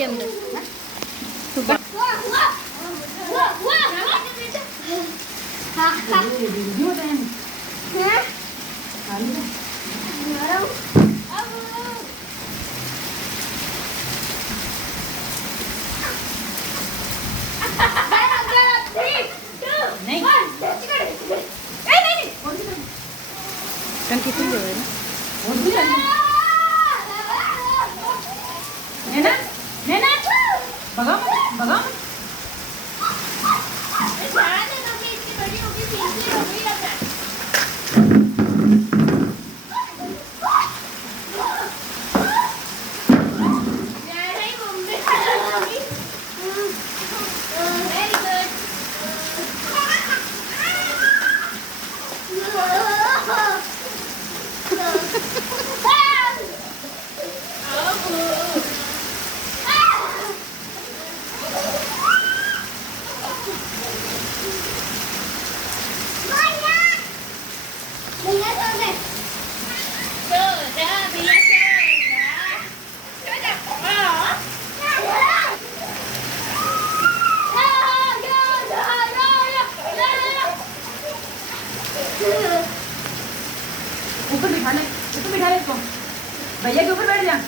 के अंदर तू बा- नहीं टंकी खुली हुई है ना नैना नैना बघा बघा ऊपर बिठा ले इसको, भैया के ऊपर बैठ जा।